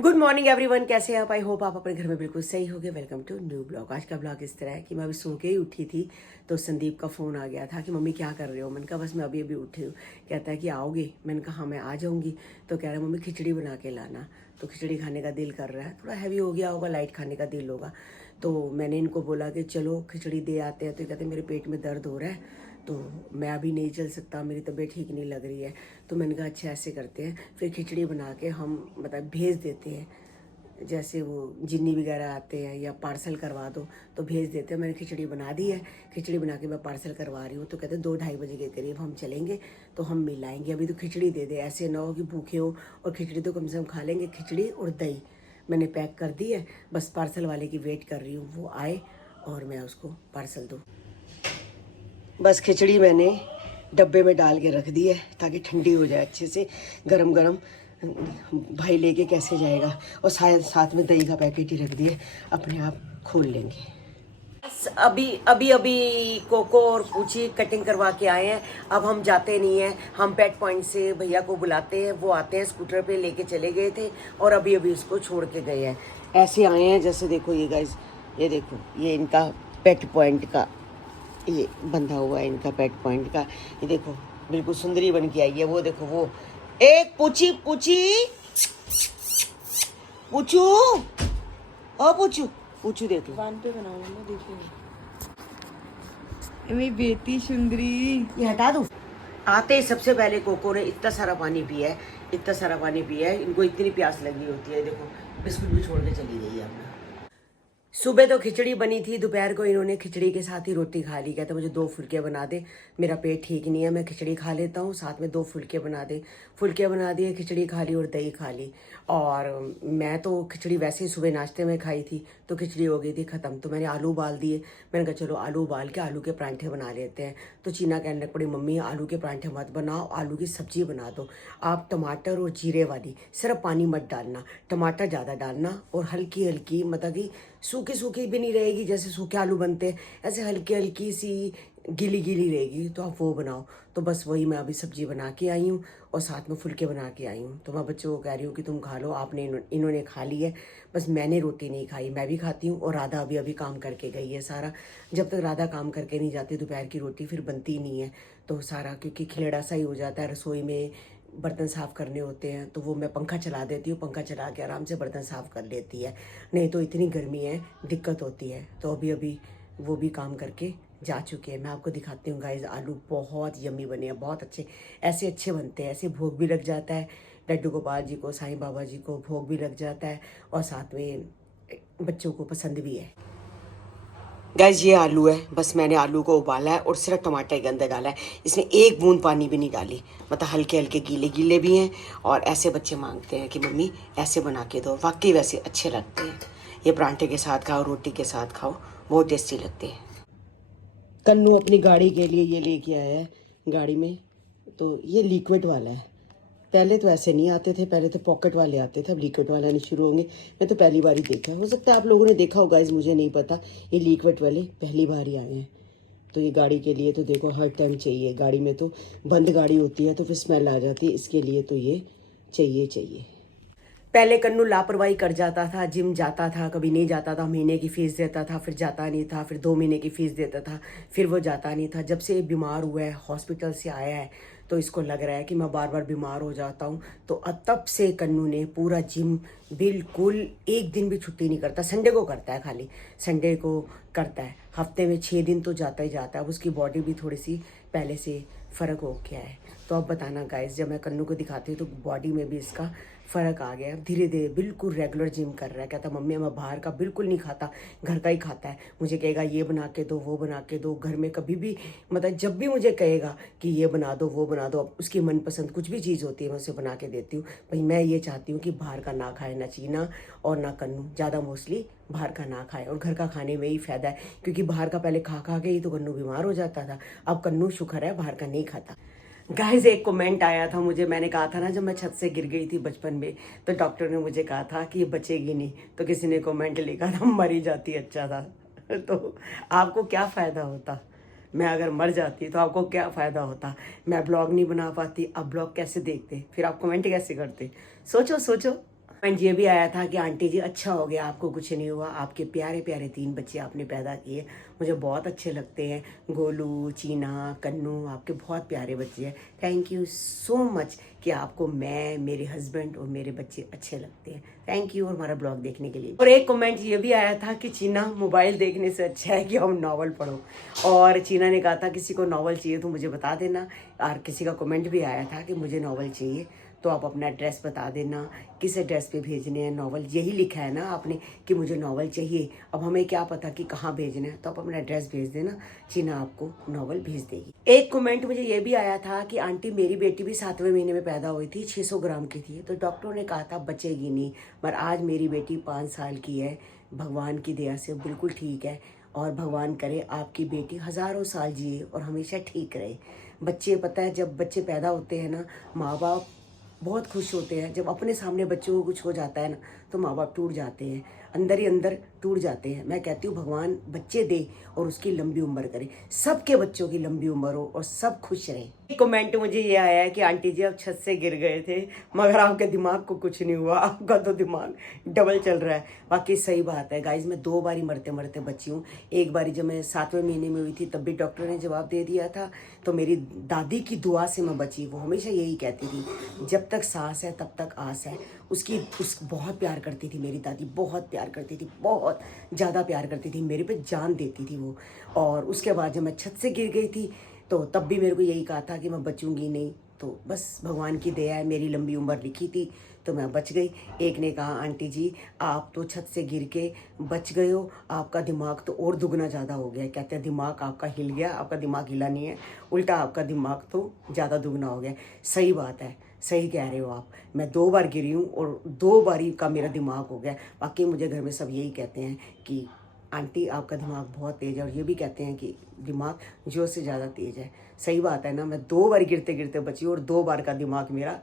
Good morning everyone, कैसे हैं आप? आई होप आप अपने घर में बिल्कुल सही होंगे। Welcome to new blog. आज का ब्लॉग इस तरह है कि मैं अभी सो के ही उठी थी तो संदीप का फ़ोन आ गया था कि मम्मी क्या कर रहे हो। मैंने कहा बस मैं अभी अभी उठी हूँ। कहता है कि आओगे? मैंने कहा हाँ मैं आ जाऊँगी। तो कह रहा है मम्मी खिचड़ी बना के लाना। तो खिचड़ी खाने का दिल कर रहा है, थोड़ा हैवी हो गया होगा, लाइट खाने का दिल होगा। तो मैंने इनको बोला कि चलो खिचड़ी दे आते हैं। तो कहते मेरे पेट में दर्द हो रहा है तो मैं अभी नहीं चल सकता, मेरी तबीयत ठीक नहीं लग रही है। तो मैंने कहा अच्छा ऐसे करते हैं, फिर खिचड़ी बना के हम मतलब भेज देते हैं। जैसे वो जिन्नी वगैरह आते हैं या पार्सल करवा दो तो भेज देते हैं। मैंने खिचड़ी बना दी है, खिचड़ी बना के मैं पार्सल करवा रही हूँ। तो कहते 2-2:30 बजे के करीब हम चलेंगे तो हम मिल आएंगे। अभी तो खिचड़ी दे दे, ऐसे ना हो कि भूखे हो। और खिचड़ी तो कम से कम खा लेंगे, खिचड़ी और दही मैंने पैक कर दी है। बस पार्सल वाले की वेट कर रही हूँ, वो आए और मैं उसको पार्सल दूँ। बस खिचड़ी मैंने डब्बे में डाल के रख दी है ताकि ठंडी हो जाए अच्छे से। गरम गरम भाई लेके कैसे जाएगा। और शायद साथ में दही का पैकेट ही रख दिए, अपने आप खोल लेंगे। अभी अभी अभी कोको और पूछी कटिंग करवा के आए हैं। अब हम जाते नहीं हैं, हम पेट पॉइंट से भैया को बुलाते हैं, वो आते हैं, स्कूटर पे लेके चले गए थे और अभी अभी उसको छोड़ के गए हैं। ऐसे आए हैं जैसे देखो ये गाइस, ये देखो ये इनका पेट पॉइंट का ये बंधा हुआ है, इनका पेट पॉइंट का। ये देखो बिल्कुल सुंदरी बन के आई है। वो देखो वो एक पूछी पूछी पूछू ओ पूछू पूछू देख लो। कान पे बनाऊंगा ना, देखिए मेरी बेटी सुंदरी। ये हटा दूं। आते ही सबसे पहले कोको ने इतना सारा पानी पिया है, इतना सारा पानी पिया है। इनको इतनी प्यास लगी होती है। देखो बिस्कुट भी छोड़ के चली गई है अपना। सुबह तो खिचड़ी बनी थी, दोपहर को इन्होंने खिचड़ी के साथ ही रोटी खा ली। कहते मुझे 2 फुलके बना दे, मेरा पेट ठीक नहीं है, मैं खिचड़ी खा लेता हूँ, साथ में 2 फुलके बना दे। फुलके बना दिए, खिचड़ी खा ली और दही खा ली। और मैं तो खिचड़ी वैसे ही सुबह नाश्ते में खाई थी तो खिचड़ी हो गई थी ख़त्म। तो मैंने आलू उबाल दिए। मैंने कहा चलो आलू उबाल के आलू के परांठे बना लेते हैं। तो चीना कहने लग पड़ी मम्मी आलू के परांठे मत बनाओ, आलू की सब्जी बना दो। आप टमाटर और जीरे वाली, सिर्फ पानी मत डालना, टमाटर ज़्यादा डालना और हल्की हल्की, मतलब कि सूखी सूखी भी नहीं रहेगी जैसे सूखे आलू बनते हैं, ऐसे हल्की हल्की सी गीली गीली रहेगी। तो आप वो बनाओ। तो बस वही मैं अभी सब्जी बना के आई हूँ और साथ में फुलके बना के आई हूँ। तो मैं बच्चों को कह रही हूँ कि तुम खा लो, आपने इन्होंने खा ली है, बस मैंने रोटी नहीं खाई। मैं भी खाती हूँ और राधा अभी अभी काम करके गई है सारा। जब तक राधा काम करके नहीं जाती दोपहर की रोटी फिर बनती नहीं है। तो सारा क्योंकि खिलेड़ा सा ही हो जाता है, रसोई में बर्तन साफ़ करने होते हैं तो वो मैं पंखा चला देती हूँ, पंखा चला के आराम से बर्तन साफ़ कर लेती है। नहीं तो इतनी गर्मी है, दिक्कत होती है। तो अभी अभी वो भी काम करके जा चुके हैं। मैं आपको दिखाती हूँ गाइस, आलू बहुत यम्मी बने हैं, बहुत अच्छे। ऐसे अच्छे बनते हैं, ऐसे भोग भी लग जाता है लड्डू गोपाल जी को, साईं बाबा जी को भोग भी लग जाता है और साथ में बच्चों को पसंद भी है। गैस ये आलू है, बस मैंने आलू को उबाला है और सिर्फ टमाटर के अंदर डाला है। इसमें एक बूंद पानी भी नहीं डाली, मतलब हल्के हल्के गीले गीले भी हैं। और ऐसे बच्चे मांगते हैं कि मम्मी ऐसे बना के दो, वाकई वैसे अच्छे लगते हैं। ये परांठे के साथ खाओ, रोटी के साथ खाओ, बहुत टेस्टी लगते हैं। कन्नू अपनी गाड़ी के लिए ये लेके आया है गाड़ी में, तो ये लिक्विड वाला है। पहले तो ऐसे नहीं आते थे, पहले तो पॉकेट वाले आते थे, अब लिक्विड वाला नहीं शुरू होंगे। मैं तो पहली बार ही देखा है, हो सकता है आप लोगों ने देखा होगा, इस मुझे नहीं पता। ये लिक्विड वाले पहली बार ही आए हैं। तो ये गाड़ी के लिए तो देखो हर टाइम चाहिए। गाड़ी में तो बंद गाड़ी होती है तो फिर स्मेल आ जाती है, इसके लिए तो ये चाहिए चाहिए। पहले कन्नू लापरवाही कर जाता था, जिम जाता था, कभी नहीं जाता था, महीने की फ़ीस देता था, फिर जाता नहीं था, फिर 2 महीने की फ़ीस देता था, फिर वो जाता नहीं था। जब से ये बीमार हुआ है, हॉस्पिटल से आया है, तो इसको लग रहा है कि मैं बार बार बीमार हो जाता हूँ। तो तब से कन्नू ने पूरा जिम बिल्कुल एक दिन भी छुट्टी नहीं करता। संडे को करता है, खाली संडे को करता है। हफ्ते में 6 दिन तो जाता ही जाता है। अब उसकी बॉडी भी थोड़ी सी पहले से फ़र्क हो गया है। तो अब बताना गाइस, जब मैं कन्नू को दिखाती हूँ तो बॉडी में भी इसका फ़र्क आ गया। धीरे धीरे बिल्कुल रेगुलर जिम कर रहा है। कहता मम्मी मैं बाहर का बिल्कुल नहीं खाता, घर का ही खाता है। मुझे कहेगा ये बना के दो, वो बना के दो। घर में कभी भी, मतलब जब भी मुझे कहेगा कि ये बना दो, वो बना दो, अब उसकी मनपसंद कुछ भी चीज़ होती है मैं उसे बना के देती हूँ। भाई मैं ये चाहती हूँ कि बाहर का ना खाए, ना चीना और ना कन्नू, ज़्यादा मोस्टली बाहर का ना खाए। और घर का खाने में ही फ़ायदा है, क्योंकि बाहर का पहले खा खा के ही तो कन्नू बीमार हो जाता था। अब कन्नू शुक्र है बाहर का नहीं खाता। गाइस एक कमेंट आया था मुझे, मैंने कहा था ना जब मैं छत से गिर गई थी बचपन में, तो डॉक्टर ने मुझे कहा था कि ये बचेगी नहीं। तो किसी ने कमेंट लिखा था मर ही जाती अच्छा था। तो आपको क्या फ़ायदा होता, मैं अगर मर जाती तो आपको क्या फ़ायदा होता। मैं ब्लॉग नहीं बना पाती, अब ब्लॉग कैसे देखते, फिर आप कमेंट कैसे करते? सोचो सोचो। कमेंट ये भी आया था कि आंटी जी अच्छा हो गया, आपको कुछ नहीं हुआ, आपके प्यारे प्यारे 3 बच्चे आपने पैदा किए, मुझे बहुत अच्छे लगते हैं। गोलू, चीना, कन्नू, आपके बहुत प्यारे बच्चे हैं। थैंक यू सो मच कि आपको मैं, मेरे हस्बैंड और मेरे बच्चे अच्छे लगते हैं। थैंक यू और हमारा ब्लॉग देखने के लिए। और एक कमेंट ये भी आया था कि चीना, मोबाइल देखने से अच्छा है कि हम नॉवल पढ़ो। और चीना ने कहा था किसी को नॉवल चाहिए तो मुझे बता देना। और किसी का कमेंट भी आया था कि मुझे नॉवल चाहिए, तो आप अपना एड्रेस बता देना, किस एड्रेस पे भेजने हैं नॉवल। यही लिखा है ना आपने कि मुझे नॉवल चाहिए। अब हमें क्या पता कि कहाँ भेजना है, तो आप अपना एड्रेस भेज देना, चीना आपको नॉवल भेज देगी। एक कमेंट मुझे ये भी आया था कि आंटी मेरी बेटी भी 7वें महीने में पैदा हुई थी, 600 ग्राम की थी, तो डॉक्टरों ने कहा था बचेगी नहीं, पर आज मेरी बेटी 5 साल की है, भगवान की दया से बिल्कुल ठीक है। और भगवान करे आपकी बेटी हज़ारों साल जिए और हमेशा ठीक रहे। बच्चे, पता है जब बच्चे पैदा होते हैं ना, माँ बाप बहुत खुश होते हैं। जब अपने सामने बच्चों को कुछ हो जाता है ना, तो माँ बाप टूट जाते हैं, अंदर ही अंदर टूट जाते हैं। मैं कहती हूँ भगवान बच्चे दे और उसकी लंबी उम्र करे, सबके बच्चों की लंबी उम्र हो और सब खुश रहें। एक कमेंट मुझे ये आया है कि आंटी जी आप छत से गिर गए थे मगर आपके दिमाग को कुछ नहीं हुआ, आपका तो दिमाग डबल चल रहा है। बाकी सही बात है गाइज, मैं 2 बारी मरते मरते बची हूँ। एक बारी जब मैं 7वें महीने में हुई थी तब भी डॉक्टर ने जवाब दे दिया था, तो मेरी दादी की दुआ से मैं बची। वो हमेशा यही कहती थी जब तक सांस है तब तक आस है। उस बहुत प्यार करती थी मेरी दादी, बहुत प्यार करती थी, बहुत ज़्यादा प्यार करती थी, मेरे पे जान देती थी वो। और उसके बाद जब मैं छत से गिर गई थी तो तब भी मेरे को यही कहा था कि मैं बचूंगी नहीं, तो बस भगवान की दया है, मेरी लंबी उम्र लिखी थी तो मैं बच गई। एक ने कहा आंटी जी आप तो छत से गिर के बच गए हो, आपका दिमाग तो और दुगना ज़्यादा हो गया। कहते हैं दिमाग आपका हिल गया, आपका दिमाग हिला नहीं है, उल्टा आपका दिमाग तो ज़्यादा दुगना हो गया। सही बात है, सही कह रहे हो आप। मैं 2 बार गिरी हूँ और 2 बारी का मेरा दिमाग हो गया। बाकी मुझे घर में सब यही कहते हैं कि आंटी आपका दिमाग बहुत तेज़ है, और ये भी कहते हैं कि दिमाग जो से ज़्यादा तेज़ है। सही बात है ना, मैं 2 बार गिरते गिरते बची और 2 बार का दिमाग मेरा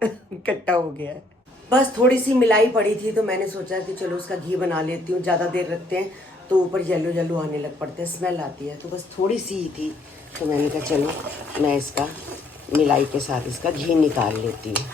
इकट्ठा हो गया है। बस थोड़ी सी मिलाई पड़ी थी तो मैंने सोचा कि चलो उसका घी बना लेती हूँ। ज़्यादा देर रखते हैं तो ऊपर येलो येलो आने लग पड़ते हैं, स्मेल आती है, तो बस थोड़ी सी ही थी तो मैंने कहा चलो मैं इसका मिलाई के साथ इसका घी निकाल लेती हूँ।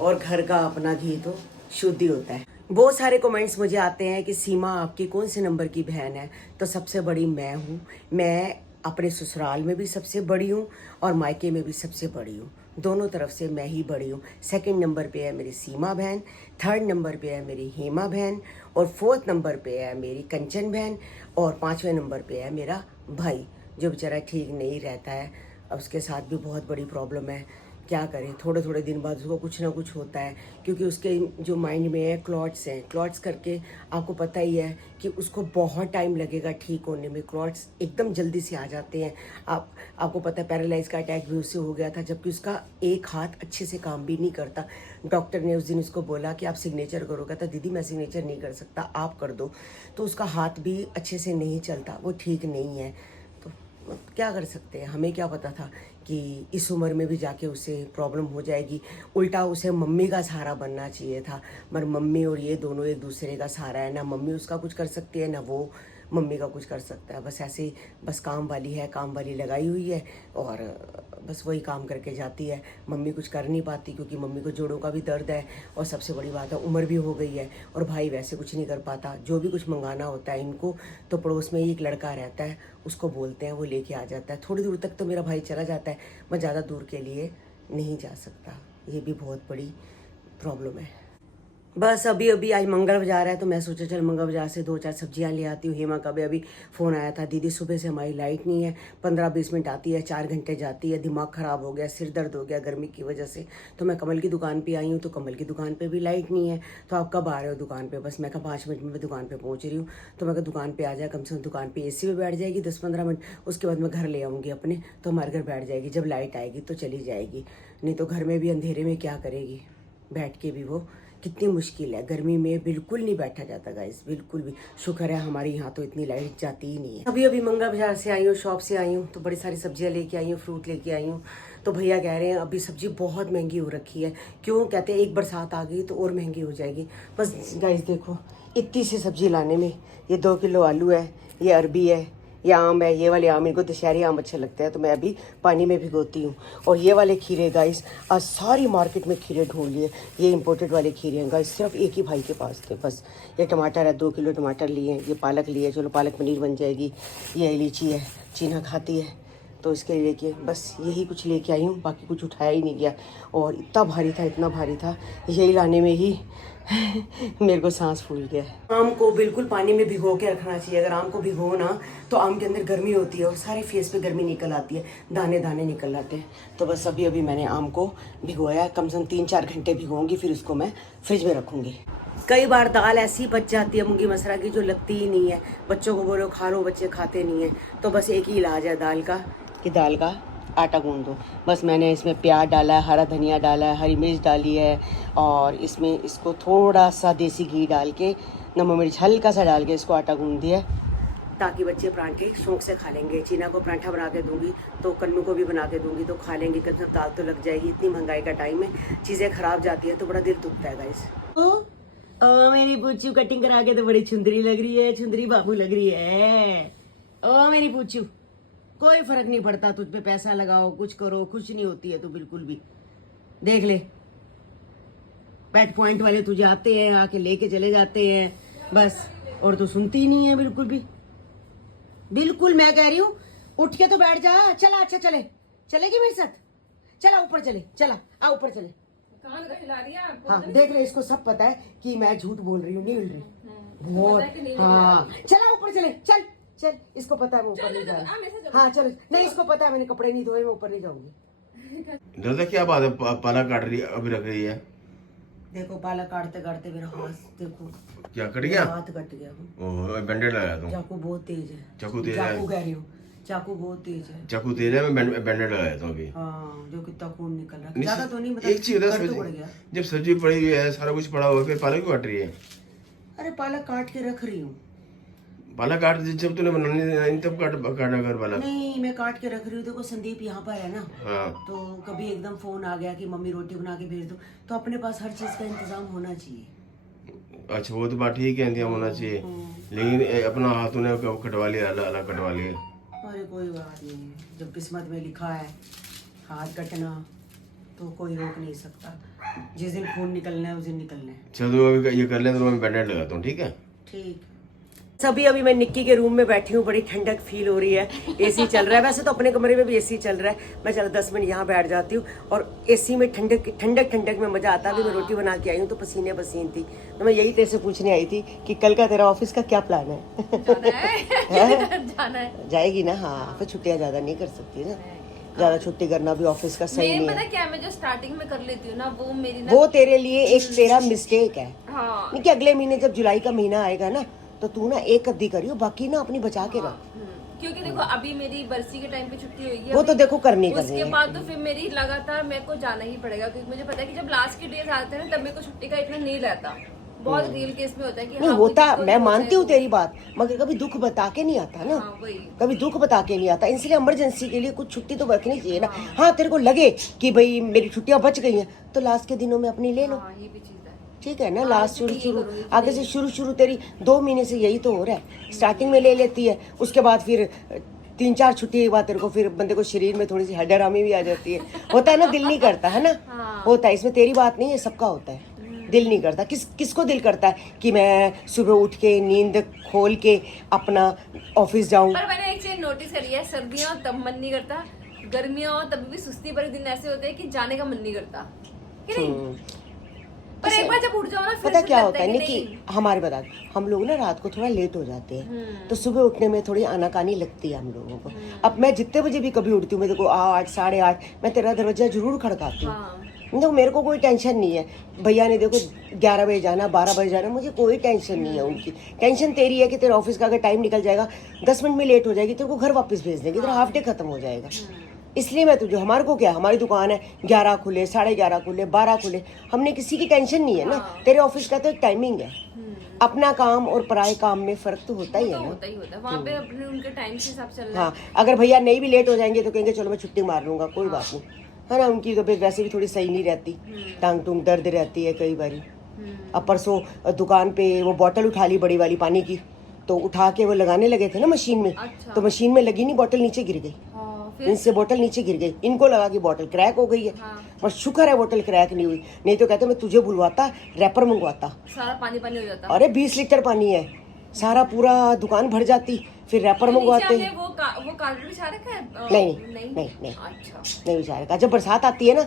और घर का अपना घी तो शुद्ध ही होता है। बहुत सारे कमेंट्स मुझे आते हैं कि सीमा आपकी कौन से नंबर की बहन है, तो सबसे बड़ी मैं हूँ। मैं अपने ससुराल में भी सबसे बड़ी हूँ और मायके में भी सबसे बड़ी हूँ, दोनों तरफ से मैं ही बड़ी हूँ। 2nd नंबर पे है मेरी सीमा बहन, 3rd नंबर पे है मेरी हेमा बहन, और 4th नंबर पे है मेरी कंचन बहन, और 5वें नंबर पे है मेरा भाई जो बेचारा ठीक नहीं रहता है। अब उसके साथ भी बहुत बड़ी प्रॉब्लम है, क्या करें, थोड़े थोड़े दिन बाद उसको कुछ ना कुछ होता है, क्योंकि उसके जो माइंड में है क्लॉट्स हैं। क्लॉट्स करके आपको पता ही है कि उसको बहुत टाइम लगेगा ठीक होने में। क्लॉट्स एकदम जल्दी से आ जाते हैं। आपको पता है पैरालाइज का अटैक भी उससे हो गया था, जबकि उसका एक हाथ अच्छे से काम भी नहीं करता। डॉक्टर ने उस दिन उसको बोला कि आप सिग्नेचर करो, कहता दीदी मैं सिग्नेचर नहीं कर सकता, आप कर दो। तो उसका हाथ भी अच्छे से नहीं चलता, वो ठीक नहीं है। तो क्या कर सकते हैं, हमें क्या पता था कि इस उम्र में भी जाके उसे प्रॉब्लम हो जाएगी। उल्टा उसे मम्मी का सहारा बनना चाहिए था, मगर मम्मी और ये दोनों एक दूसरे का सहारा है। ना मम्मी उसका कुछ कर सकती है ना वो मम्मी का कुछ कर सकता है। बस ऐसे ही बस काम वाली है, काम वाली लगाई हुई है और बस वही काम करके जाती है। मम्मी कुछ कर नहीं पाती क्योंकि मम्मी को जोड़ों का भी दर्द है, और सबसे बड़ी बात है उम्र भी हो गई है। और भाई वैसे कुछ नहीं कर पाता, जो भी कुछ मंगाना होता है इनको तो पड़ोस में ही एक लड़का रहता है, उसको बोलते हैं, वो लेके आ जाता है। थोड़ी दूर तक तो मेरा भाई चला जाता है, मैं ज़्यादा दूर के लिए नहीं जा सकता। ये भी बहुत बड़ी प्रॉब्लम है। बस अभी अभी आज मंगल बाजार है तो मैं सोचा चल मंगल बाजार से 2-4 सब्जियां ले आती हूँ। हेमा का भी अभी फ़ोन आया था, दीदी सुबह से हमारी लाइट नहीं है, 15-20 मिनट आती है, 4 घंटे जाती है, दिमाग ख़राब हो गया, सिर दर्द हो गया गर्मी की वजह से। तो मैं कमल की दुकान पे आई हूँ, तो कमल की दुकान पे भी लाइट नहीं है। तो आप कब आ रहे हो दुकान पे? बस मैं कहा 5 मिनट में मैं दुकान पर पहुँच रही हूँ। तो मैं कहा दुकान पर आ जाए, कम से कम दुकान पर AC में बैठ जाएगी 10-15 मिनट, उसके बाद मैं घर ले आऊँगी अपने, तो हमारे घर बैठ जाएगी। जब लाइट आएगी तो चली जाएगी, नहीं तो घर में भी अंधेरे में क्या करेगी बैठ के भी, वो कितनी मुश्किल है। गर्मी में बिल्कुल नहीं बैठा जाता गाइस, बिल्कुल भी। शुक्र है हमारे यहाँ तो इतनी लाइट जाती ही नहीं है। अभी अभी मंगल बाजार से आई हूँ, शॉप से आई हूँ, तो बड़ी सारी सब्जियाँ लेके आई हूँ, फ्रूट लेके आई हूँ। तो भैया कह रहे हैं अभी सब्जी बहुत महंगी हो रखी है। क्यों? कहते हैं एक बरसात आ गई तो और महंगी हो जाएगी। बस गाइस देखो इतनी सी सब्जी लाने में, ये 2 किलो आलू है, ये अरबी है, ये आम है, ये वाले आम, इनको दशहरी आम अच्छे लगते हैं तो मैं अभी पानी में भिगोती हूँ। और ये वाले खीरे गाइस, आज सारी मार्केट में खीरे ढूंढ लिए, ये इंपोर्टेड वाले खीरे हैं गाइस, सिर्फ एक ही भाई के पास थे बस। ये टमाटर है, 2 किलो टमाटर लिए, ये पालक लिए, चलो पालक पनीर बन जाएगी। ये लीची है, चीना खाती है तो इसके लिए लेके बस यही कुछ लेके आई हूँ, बाकी कुछ उठाया ही नहीं गया। और इतना भारी था, इतना भारी था, यही लाने में ही मेरे को सांस फूल गया। आम को बिल्कुल पानी में भिगो के रखना चाहिए। अगर आम को भिगो ना तो आम के अंदर गर्मी होती है और सारे फेस पे गर्मी निकल आती है, दाने दाने निकल आते हैं। तो बस अभी अभी मैंने आम को भिगोया, कम से कम 3-4 घंटे भिगोऊंगी, फिर उसको मैं फ्रिज में रखूंगी। कई बार दाल ऐसी बच जाती है मूंगी मसरा की जो लगती ही नहीं है, बच्चों को बोलो खा लो, बच्चे खाते नहीं है। तो बस एक ही इलाज है दाल का कि दाल का आटा गूंद दो। बस मैंने इसमें प्याज डाला है, हरा धनिया डाला है, हरी मिर्च डाली है और इसमें इसको थोड़ा सा देसी घी डाल के, नमक मिर्च हल्का सा डाल के इसको आटा गूंद दिया, ताकि बच्चे परांठे शौक से खा लेंगे। चीना को परांठा बना के दूंगी तो कन्नू को भी बना के दूंगी तो खा लेंगे। कितना दाल तो लग जाएगी, इतनी महंगाई का टाइम है, चीज़ें खराब जाती है तो बड़ा दिल दुखता है गाइस। ओ मेरी पूछू कटिंग करा के तो बड़ी चुंदरी लग रही है, चुंदरी बाबू लग रही है। ओ मेरी पूछू, कोई फर्क नहीं पड़ता तुझ पे, पैसा लगाओ कुछ करो, कुछ नहीं होती है तू बिल्कुल भी। देख ले पेट पॉइंट वाले तुझे आते हैं, आके लेके चले जाते हैं बस, और तू सुनती ही नहीं है बिल्कुल भी। बिल्कुल मैं कह रही हूँ उठ के तो बैठ जा, चला। अच्छा चले, चलेगी मेरे साथ, चला ऊपर चले, चला आ ऊपर चले। कहाँ लगा हिला रही है आपको? हाँ देख ले, इसको सब पता है कि मैं झूठ बोल रही हूँ, नहीं हिल रही बहुत। हाँ चला ऊपर चले, चल चल, इसको पता है मैं ऊपर नहीं जा रहा। हाँ चलो, नहीं इसको पता है मैंने कपड़े नहीं धोए, मैं ऊपर नहीं जाऊंगी। दादा क्या बात है, पाला काट रही है, अभी रख रही है। देखो पालक काटते काटते मेरा हाथ देखो, क्या कट गया? हाथ कट गया। ओह बैंडेड लगाया तुम। चाकू बहुत तेज है, चाकू तेज है? चाकू कह रही हूँ, चाकू बहुत तेज है। चाकू तेज है, मैं बैंडेड लगाया था अभी। हाँ जो कितना खून निकल रहा है, ज्यादा तो नहीं, मतलब एक चीज दर्द तो बढ़ गया। जब सब्जी पड़ी हुई है, सारा कुछ पड़ा हुआ है, फिर पालक क्यों काट रही है? अरे पालक काट के रख रही हूँ। पालक काट जब तूने बनानी नहीं तब काटा कर पालक। नहीं मैं काट के रख रही हूँ। देखो संदीप यहाँ पर है ना, हाँ तो कभी एकदम फोन आ गया कि मम्मी रोटी बना के भेज दो, तो अपने पास हर चीज का इंतजाम होना चाहिए। अच्छा वो तो बात ठीक है, इंतजाम होना चाहिए, लेकिन अपना हाथ तूने कटवा लिया, अलग कटवा लिया। अरे कोई बात नहीं, जब किस्मत में लिखा है हाथ कटना तो कोई रोक नहीं सकता। जिस दिन खून निकलना है उस दिन निकलना है। चलो अभी ये कर ले तो मैं बैंडेड लगाता हूँ, ठीक है? ठीक। अभी मैं निक्की के रूम में बैठी हूँ, बड़ी ठंडक फील हो रही है, एसी चल रहा है। वैसे तो अपने कमरे में भी एसी चल रहा है, मैं चलो 10 मिनट यहाँ बैठ जाती हूँ। और एसी में ठंडक में मजा आता है। अभी मैं रोटी बना के आई हूँ तो पसीने पसीन थी, तो मैं यही तेरे से पूछने आई थी कि कल का तेरा ऑफिस का क्या प्लान है? जाना है। जाएगी ना? हाँ फिर छुट्टियाँ ज्यादा नहीं कर सकती ना, ज्यादा छुट्टी करना भी ऑफिस का सही नहीं पता है। क्या, मैं जो स्टार्टिंग में कर लेती हूँ ना, वो मेरी ना, वो तेरे लिए एक तेरा मिस्टेक है। हाँ नहीं कि अगले महीने जब जुलाई का महीना आएगा ना तो तू ना एक अद्दी करियो, बाकी ना अपनी बचा के रख। क्योंकि देखो अभी मेरी बरसी के टाइम पे छुट्टी हुई है, वो तो देखो करनी उसके है। बाद तो फिर मेरी लगातार मेरे को जाना ही पड़ेगा, क्योंकि मुझे पता है कि जब लास्ट के डेज आते हैं ना तब मेरे को छुट्टी का इतना नहीं रहता। बहुत रियल केस में होता है कि नहीं हाँ, होता, मुझे मैं कोई मानती हूँ बोले तेरी बात, मगर कभी दुख बता के नहीं आता ना। हाँ, वही। कभी दुख बता के नहीं आता, इसलिए इमरजेंसी के लिए कुछ छुट्टी तो रखनी चाहिए ना। हाँ तेरे को लगे कि भाई मेरी छुट्टियां बच गई हैं तो लास्ट के दिनों में अपनी ले लो, हाँ, ये भी चीज है। ठीक है ना? लास्ट मैं शुरू यही शुरू करूंगी, आगे से शुरू तेरी 2 महीने से यही तो हो रहा है। स्टार्टिंग में ले लेती है, उसके बाद फिर 3-4 छुट्टी के बाद तेरे को फिर बंदे को शरीर में थोड़ी सी हड्डारामी भी आ जाती है। होता है ना, दिल नहीं करता है ना। होता है, इसमें तेरी बात नहीं है, सबका होता है, दिल नहीं करता। किसको दिल करता है कि मैं सुबह उठ के नींद खोल के अपना ऑफिस जाऊं? पर मैंने एक चीज नोटिस करी है, सर्दियां तब मन नहीं करता, गर्मियां हो तब भी सुस्ती भरे दिन ऐसे होते हैं कि जाने का मन नहीं करता, कि नहीं? पर एक बार जब उठ जाओ ना फिर पता क्या लगता होता है कि निकी, हमारे बता, हम लोग ना रात को थोड़ा लेट हो जाते हैं तो सुबह उठने में थोड़ी आनाकानी लगती है हम लोगों को। अब मैं जितने बजे भी कभी उठती हूँ, मैं देखो 8 साढ़े 8 मैं तेरा दरवाजा जरूर खड़काती हूँ। देखो मेरे को कोई टेंशन नहीं है, भैया ने देखो 11 बजे जाना 12 बजे जाना, मुझे कोई टेंशन नहीं है उनकी। टेंशन तेरी है कि तेरे ऑफिस का अगर टाइम निकल जाएगा, 10 मिनट में लेट हो जाएगी, तेरे को घर वापस भेज देंगे, तेरा हाफ डे खत्म हो जाएगा। इसलिए मैं तुझे, हमारे को क्या, हमारी दुकान है 11 खुले 11:30 खुले 12 खुले, हमने किसी की टेंशन नहीं है ना। तेरे ऑफिस का तो एक टाइमिंग है, अपना काम और पराए काम में फर्क तो होता ही है ना। होता ही होता है, वहाँ पे अपने उनके टाइम के हिसाब से चल रहा है। हाँ अगर भैया नहीं भी लेट हो जाएंगे तो कहेंगे चलो मैं छुट्टी मार लूंगा, कोई बात नहीं, है ना। उनकी तबीयत वैसे भी थोड़ी सही नहीं रहती, टांग टूंग दर्द रहती है कई बारी। अब परसों दुकान पे वो बोतल उठा ली बड़ी वाली पानी की, तो उठा के वो लगाने लगे थे ना मशीन में, अच्छा। तो मशीन में लगी नहीं, बोतल नीचे गिर गई, हाँ, फिर इनसे बोतल नीचे गिर गई, इनको लगा कि बोतल क्रैक हो गई है। हाँ। पर शुक्र है बोतल क्रैक नहीं हुई, नहीं तो कहते मैं तुझे बुलवाता, रैपर मंगवाता। सारा पानी पानी हो जाता। अरे 20 लीटर पानी है, सारा पूरा दुकान भर जाती, फिर रैपर मंगवाते। नीचे वो कार्पेट बिछा रखा है? नहीं अच्छा। नहीं बिछा रखा, जब बरसात आती है ना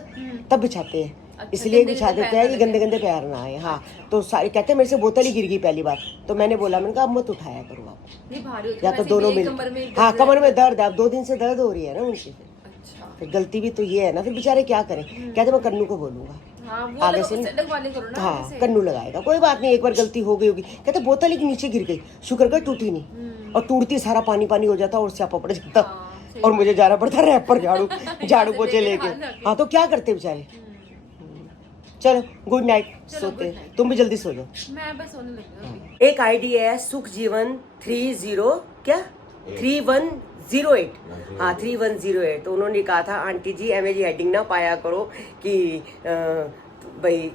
तब बिछाते हैं, अच्छा, इसलिए गंदे बिछा गंदे देते हैं पैर कि ना गंदे गंदे पैर ना आए। हाँ, तो सारे कहते हैं मेरे से बोतल ही गिर गई पहली बार, तो मैंने बोला, मैंने कहा अब मत उठाया करो आप, नहीं भारी होती या है, तो वैसे दोनों भी मिल। कमर में हाँ, दर्द कमर में रहता दर्द है, अब 2 दिन से दर्द हो रही है ना उनकी। है। अच्छा। फिर गलती भी तो ये है ना, फिर बेचारे क्या करें, कहते मैं कन्नू को बोलूंगा हाँ, वो आगे से लगवाने करो ना। हाँ आगे से। कन्नू लगाएगा, कोई बात नहीं, एक बार गलती हो गई होगी। कहते बोतल ही नीचे गिर गई, शुक्र कर टूटी नहीं, और टूटती सारा पानी पानी हो जाता और स्यापा पड़ जाता, हाँ, सही और मुझे जाना पड़ता रैपर झाड़ू झाड़ू से पोछे लेके लेके। हाथ रखे। हाँ, तो क्या करते बेचारे। चलो गुड नाइट, सोते हैं। तुम भी जल्दी सो जाओ। मैं बस सोने लगी हूँ अभी। एक आईडी है सुख जीवन 30 क्या 3108, हाँ 3108। तो उन्होंने कहा था आंटी जी एवं जी हेडिंग ना पाया करो कि भाई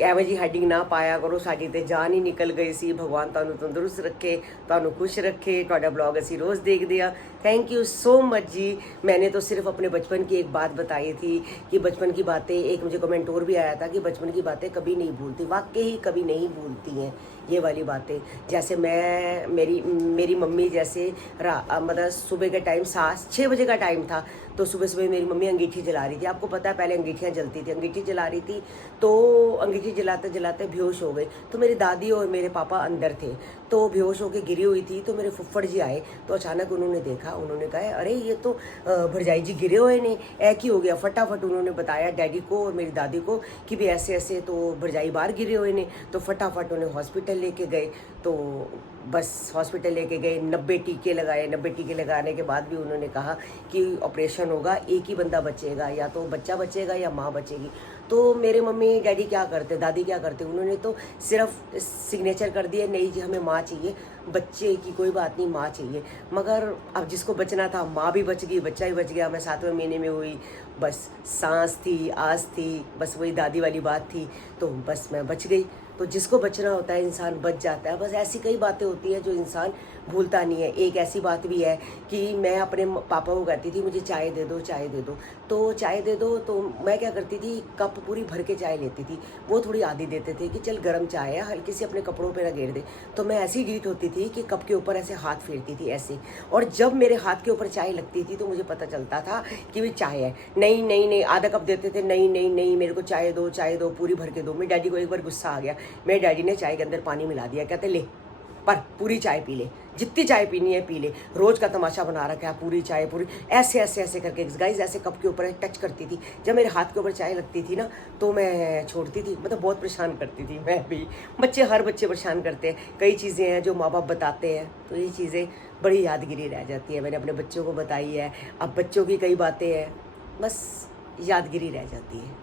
ਐਵੇਂ ਜੀ ਹੈਡਿੰਗ ਨਾ ਪਾਇਆ ਕਰੋ, ਸਾਡੀ ਤੇ ਜਾਨ ਹੀ ਨਿਕਲ ਗਈ ਸੀ। ਭਗਵਾਨ ਤੁਹਾਨੂੰ ਤੰਦਰੁਸਤ ਰੱखे, ਤੁਹਾਨੂੰ खुश रखे, ਤੁਹਾਡਾ ब्लॉग ਅਸੀਂ रोज़ देखते हैं। थैंक यू सो मच जी। मैंने तो सिर्फ अपने बचपन की एक बात बताई थी कि बचपन की बातें, एक मुझे कमेंट और भी आया था कि बचपन की बातें कभी नहीं भूलती, वाकई ही कभी नहीं भूलती हैं ये वाली बातें। जैसे मेरी मम्मी जैसे मतलब सुबह के टाइम 6 बजे का टाइम था, तो सुबह सुबह मेरी मम्मी अंगीठी जला रही थी। आपको पता है पहले अंगीठियाँ जलती थी, अंगीठी जला रही थी, तो अंगीठी जलाते जलाते बेहोश हो गई। तो मेरी दादी और मेरे पापा अंदर थे, तो बेहोश होकर गिरी हुई थी। तो मेरे फुफ्फड़ जी आए, तो अचानक उन्होंने देखा, उन्होंने कहा अरे ये तो भरजाई जी गिरे हुए ने, ऐ की हो गया। फटाफट उन्होंने बताया डैडी को और मेरी दादी को कि भी ऐसे ऐसे तो भरजाई बाहर गिरे हुए ने। तो फटाफट उन्हें हॉस्पिटल लेके गए। तो बस हॉस्पिटल लेके गए, 90 टीके लगाए। 90 टीके लगाने के बाद भी उन्होंने कहा कि ऑपरेशन होगा, एक ही बंदा बचेगा, या तो बच्चा बचेगा या माँ बचेगी। तो मेरे मम्मी डैडी क्या करते, दादी क्या करते, उन्होंने तो सिर्फ सिग्नेचर कर दिए, नहीं जी हमें माँ चाहिए, बच्चे की कोई बात नहीं, माँ चाहिए। मगर अब जिसको बचना था, माँ भी बच गई, बच्चा भी बच गया। मैं 7वें महीने में हुई, बस सांस थी, आस थी, बस वही दादी वाली बात थी, तो बस मैं बच गई। तो जिसको बचना होता है इंसान बच जाता है। बस ऐसी कई बातें होती हैं जो इंसान भूलता नहीं है। एक ऐसी बात भी है कि मैं अपने पापा को कहती थी मुझे चाय दे दो, चाय दे दो, तो चाय दे दो, तो मैं क्या करती थी, कप पूरी भर के चाय लेती थी। वो थोड़ी आधी देते थे कि चल गर्म चाय है, हल्की सी अपने कपड़ों पे रगेड़ दे। तो मैं ऐसी डीट होती थी कि कप के ऊपर ऐसे हाथ फेरती थी ऐसे, और जब मेरे हाथ के ऊपर चाय लगती थी तो मुझे पता चलता था कि भी चाय है। नहीं नहीं नहीं, आधा कप देते थे, नहीं नहीं नहीं मेरे को चाय दो, पूरी भर के दो। मेरे डैडी को एक बार गुस्सा आ गया, मेरे डैडी ने चाय के अंदर पानी मिला दिया, कहते ले पर पूरी चाय पी ले, जितनी चाय पीनी है पी ले, रोज का तमाशा बना रखा है, पूरी चाय पूरी, ऐसे ऐसे ऐसे करके गाइस ऐसे कप के ऊपर टच करती थी। जब मेरे हाथ के ऊपर चाय लगती थी ना तो मैं छोड़ती थी, मतलब बहुत परेशान करती थी मैं भी। हर बच्चे परेशान करते हैं, कई चीज़ें हैं जो माँ बाप बताते हैं, तो ये चीज़ें बड़ी यादगिरी रह जाती है। मैंने अपने बच्चों को बताई है, अब बच्चों की कई बातें हैं बस यादगिरी रह जाती है।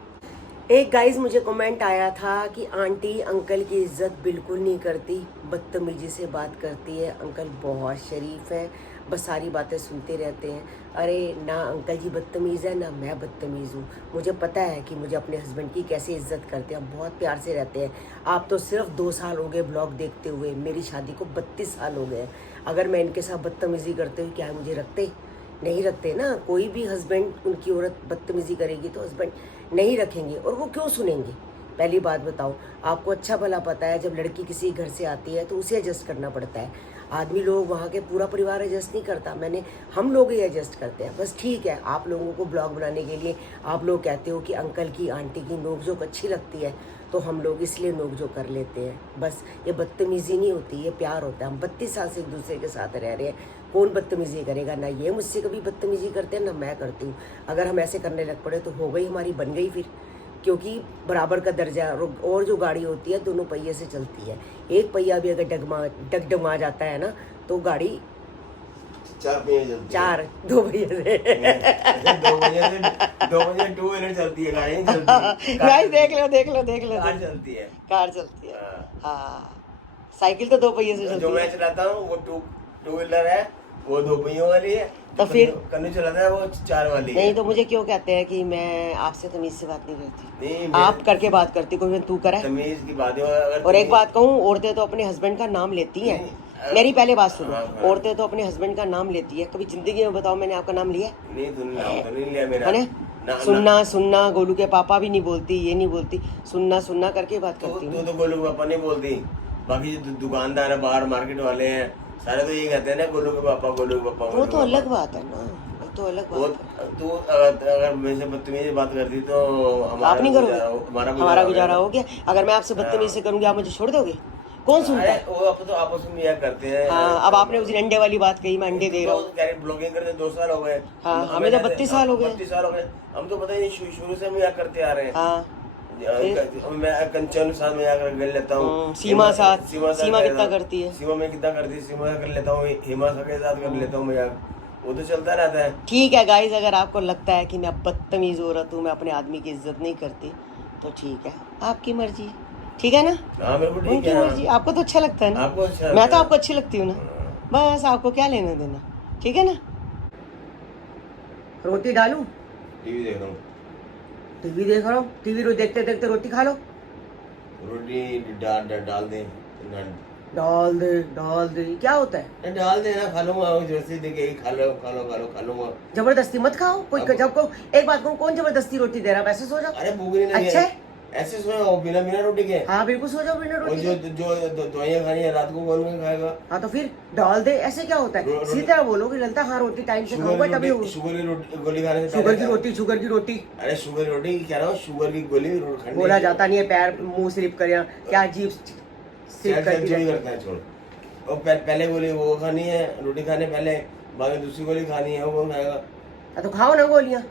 एक गाइज मुझे कमेंट आया था कि आंटी अंकल की इज्जत बिल्कुल नहीं करती, बदतमीजी से बात करती है, अंकल बहुत शरीफ है, बस सारी बातें सुनते रहते हैं। अरे ना अंकल जी बदतमीज़ है ना मैं बदतमीज़ हूँ, मुझे पता है कि मुझे अपने हस्बैंड की कैसे इज्जत करते हैं, हम बहुत प्यार से रहते हैं। आप तो सिर्फ 2 साल हो गए ब्लॉग देखते हुए, मेरी शादी को 32 साल हो गए। अगर मैं इनके साथ बदतमीज़ी करते हुए क्या मुझे रखते? नहीं रखते ना। कोई भी हस्बैंड उनकी औरत बदतमीज़ी करेगी तो हस्बैंड नहीं रखेंगे, और वो क्यों सुनेंगे? पहली बात बताओ, आपको अच्छा भला पता है जब लड़की किसी घर से आती है तो उसे एडजस्ट करना पड़ता है। आदमी लोग वहाँ के पूरा परिवार एडजस्ट नहीं करता, हम लोग ही एडजस्ट करते हैं। बस ठीक है, आप लोगों को ब्लॉग बनाने के लिए आप लोग कहते हो कि अंकल की आंटी की नोकझोंक अच्छी लगती है, तो हम लोग इसलिए नोकझोंक कर लेते हैं। बस ये बदतमीज़ी नहीं होती, ये प्यार होता है। हम 32 साल से एक दूसरे के साथ रह रहे हैं, कौन बदतमीज़ी करेगा? ना ये मुझसे कभी बदतमीज़ी करते हैं ना मैं करती हूँ। अगर हम ऐसे करने लग पड़े तो हो गई हमारी, बन गई फिर, क्योंकि बराबर का दर्जा। और जो गाड़ी होती है दोनों पहिए से चलती है, एक पहिया भी अगर डगडमा जाता है ना तो गाड़ी 4 पहिए चलती है। 2 पहिए से 2 पहिए 2 व्हीलर चलती है, गाड़ी नहीं चलती। गाइस देख लो कार चलती है, कार चलती है। हाँ, साइकिल तो 2 पहिए से जो चलती मैं है। चलाता हूँ वो 2 व्हीलर है, वो 2 पहियों वाली है। तो फिर कन्नू चलाता है वो 4 वाली है। नहीं तो मुझे क्यों कहते हैं कि मैं आपसे तमीज से बात नहीं करती? नहीं, आप करके बात करती, कोई तू करा है। तमीज की बात है। अगर और एक बात कहूँ, औरतें तो अपने हस्बैंड का नाम लेती हैं, मेरी पहले बात सुनो, हाँ, हाँ। औरतें तो अपने हस्बैंड का नाम लेती है, कभी जिंदगी में बताओ मैंने आपका नाम लिया है? नहीं तूने नाम तो नहीं लिया मेरा है ना- ना? सुनना सुनना, गोलू के पापा भी नहीं बोलती, ये नहीं बोलती, सुनना सुनना करके बात तू करती तू हूँ। तो गोलू के पापा नहीं बोलती, बाकी जो दुकानदार है बाहर मार्केट वाले हैं सारे तो ये कहते हैं ना गोलू के पापा गोलू के पापा वो गोलू तो के अलग पापा। बात है ना, वो तो अलग वो बात है। तू अगर मेरे से बदतमीजी बात करती तो आप नहीं करोगे, हमारा हमारा गुजारा हो गया। अगर मैं आपसे बदतमीजी से करूंगी आप मुझे छोड़ दोगे? कौन सुनता अरे है? वो तो आपस में मजाक करते हैं। हाँ, अब आपने उस दिन अंडे वाली बात कही, मैं अंडे दे रहा हूँ। ब्लॉगिंग करते 2 साल हो गए। हाँ, हमें तो 32 साल हो गए। 32 साल हो गए। हम तो पता ही नहीं शुरू से मजाक करते आ रहे हैं। हाँ, मैं कंचन के साथ मजाक कर लेता हूँ। सीमा साथ, सीमा कितना करती है? सीमा में कितना करती है, सीमा कर लेता हूँ, हिमा के साथ कर लेता हूँ मजाक, वो तो चलता रहता है। ठीक है गाइज, अगर आपको लगता है कि मैं बदतमीज औरत हूँ, मैं अपने आदमी की इज्जत नहीं करती, तो ठीक है, आपकी मर्जी, ठीक है ना? हाँ बिल्कुल ठीक उनकी है। मर्जी, आपको तो अच्छा लगता है ना? आपको अच्छा मैं लगता तो है। आपको अच्छी लगती हूँ ना, बस आपको क्या लेना देना, ठीक है ना? रोटी डालूं? टीवी देख रहा हूँ। टीवी देख रहा हूँ, टीवी देखते देखते रोटी खा लो। रोटी डाल दे डाल दे क्या होता है? डाल देना, खा लूंगा जैसे देखे खा लो खा लो खा लो खा लूंगा। जबरदस्ती मत खाओ, कोई अब- जब को एक बात कहूँ, कौन जबरदस्ती रोटी दे रहा है? वैसे सो जाओ। अरे भूख नहीं लगी अच्छा है। है? ऐसे सोए बिना बिना रोटी के। हाँ बिल्कुल सो जाओ बिना और रोटी जो के। जो दवाइयाँ खानी है रात को कौन कौन खाएगा? हाँ तो फिर डाल दे, ऐसे क्या होता है? सीधी तरह बोलोगे ललता, हाँ रोटी टाइम से खाऊंगा तभी शुगर की रोटी गोली खाने से शुगर पहले की रोटी, शुगर की रोटी अरे शुगर की रोटी कह रहा हूँ, शुगर की गोली खानी बोला जाता नहीं है, पैर मुंह स्लिप कर, क्या अजीब स्लिप करती चोरी है। करता है छोड़। और पहले गोली वो खानी है रोटी खाने पहले, बाद में दूसरी गोली खानी है, वो कौन खाएगा? हाँ, तो खाओ ना गोलियां,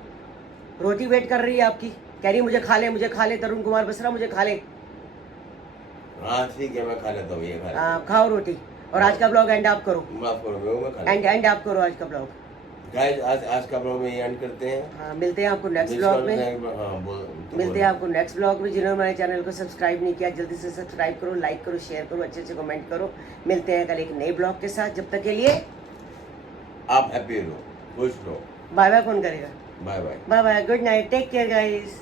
रोटी वेट कर रही है आपकी, कह रही है मुझे खा ले तरुण कुमार बसरा, मुझे खा ले। हाँ ठीक है मैं खा लेता हूँ, ये खा लेता खाओ रोटी, और आज का ब्लॉग एंड आप करो, हूँ। माफ करो मैं खा लेता एंड आप करो आज का ब्लॉग। हूँ। गाइस आज का ब्लॉग में एंड करते हैं। हाँ, मिलते हैं आपको नेक्स्ट ब्लॉग में, हाँ मिलते हैं आपको नेक्स्ट ब्लॉग में। जिन्होंने हमारे चैनल को सब्सक्राइब नहीं किया, जल्दी से सब्सक्राइब करो, लाइक करो, शेयर करो, अच्छे अच्छे कमेंट करो। मिलते हैं कल एक नए ब्लॉग के साथ, जब तक के लिए आप हैप्पी रहो, खुश रहो। Bye bye. कौन करेगा? Bye bye. Bye bye, good night, take care guys.